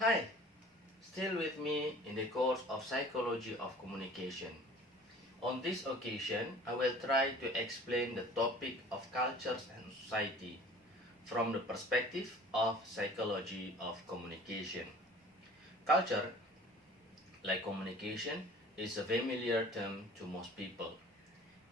Hi, still with me in the course of Psychology of Communication. On this occasion, I will try to explain the topic of cultures and society from the perspective of Psychology of Communication. Culture, like communication, is a familiar term to most people.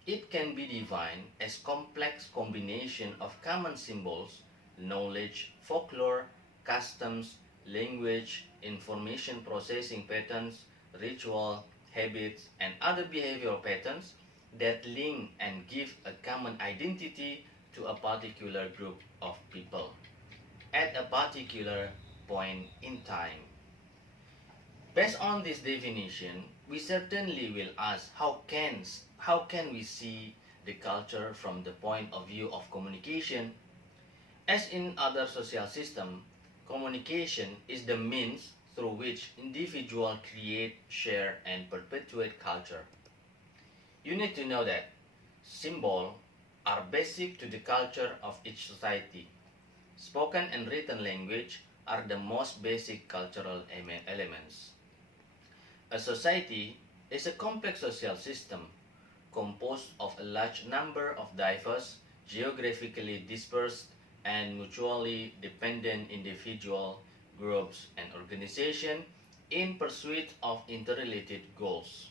It can be defined as complex combination of common symbols, knowledge, folklore, customs, language, information processing patterns, ritual, habits, and other behavioral patterns that link and give a common identity to a particular group of people at a particular point in time. Based on this definition, we certainly will ask how can we see the culture from the point of view of communication? As in other social systems, communication is the means through which individuals create, share, and perpetuate culture. You need to know that symbols are basic to the culture of each society. Spoken and written language are the most basic cultural elements. A society is a complex social system composed of a large number of diverse, geographically dispersed, and mutually dependent individual groups and organizations in pursuit of interrelated goals.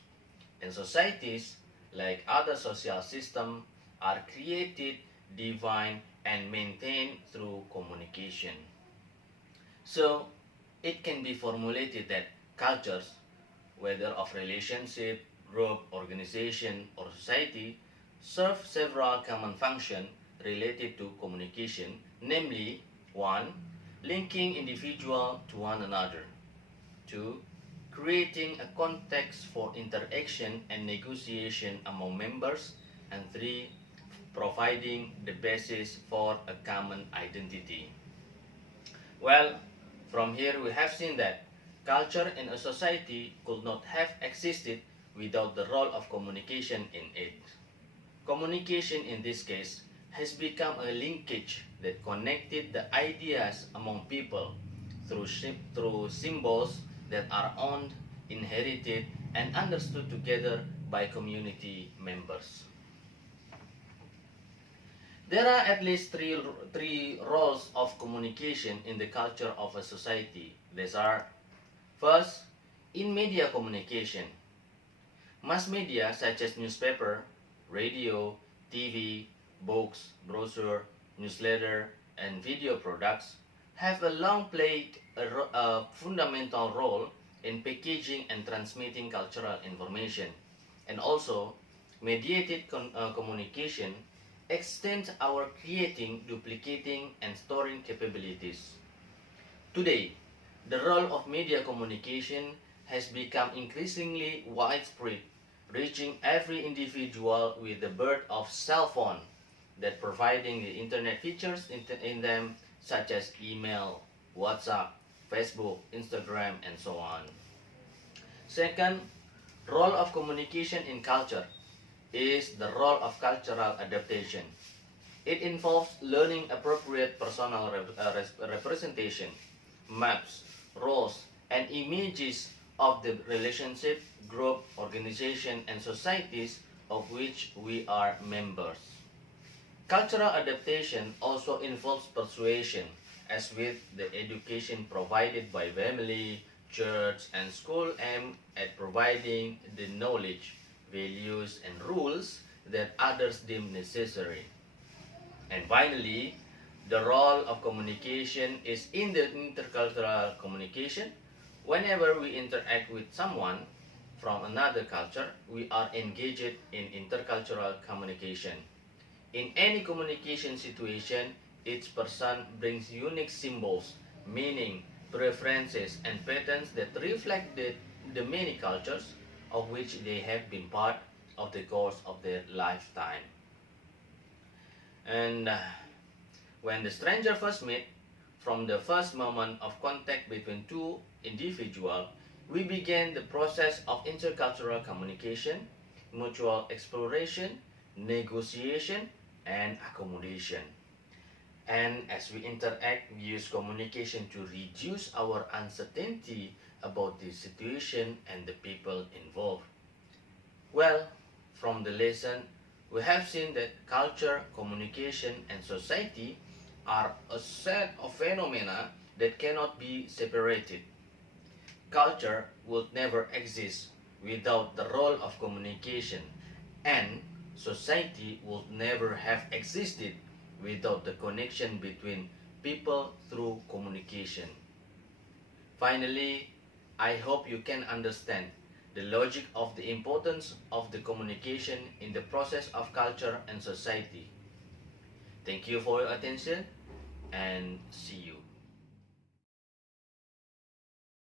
And societies, like other social systems, are created, defined, and maintained through communication. So, it can be formulated that cultures, whether of relationship, group, organization, or society, serve several common functions related to communication, namely 1. Linking individuals to one another, 2. Creating a context for interaction and negotiation among members, and 3. Providing the basis for a common identity. Well, from here we have seen that culture in a society could not have existed without the role of communication in it. Communication in this case has become a linkage that connected the ideas among people through symbols that are owned, inherited, and understood together by community members. There are at least three roles of communication in the culture of a society. These are: first, in media communication. Mass media such as newspaper, radio, TV, books, brochure, newsletter, and video products have a long played a fundamental role in packaging and transmitting cultural information. And also, mediated communication extends our creating, duplicating, and storing capabilities. Today, the role of media communication has become increasingly widespread, reaching every individual with the birth of cell phone that providing the internet features in them such as email, WhatsApp, Facebook, Instagram, and so on. Second, role of communication in culture is the role of cultural adaptation. It involves learning appropriate personal representation, maps, roles, and images of the relationship, group, organization, and societies of which we are members. Cultural adaptation also involves persuasion, as with the education provided by family, church, and school aimed at providing the knowledge, values, and rules that others deem necessary. And finally, the role of communication is in the intercultural communication. Whenever we interact with someone from another culture, we are engaged in intercultural communication. In any communication situation, each person brings unique symbols, meaning, preferences, and patterns that reflect the many cultures of which they have been part of the course of their lifetime. And when the stranger first meet, from the first moment of contact between two individuals, we begin the process of intercultural communication, mutual exploration, negotiation, and accommodation. And as we interact, we use communication to reduce our uncertainty about the situation and the people involved. Well, from the lesson, we have seen that culture, communication, and society are a set of phenomena that cannot be separated. Culture would never exist without the role of communication, and society would never have existed without the connection between people through communication. Finally, I hope you can understand the logic of the importance of the communication in the process of culture and society. Thank you for your attention and see you.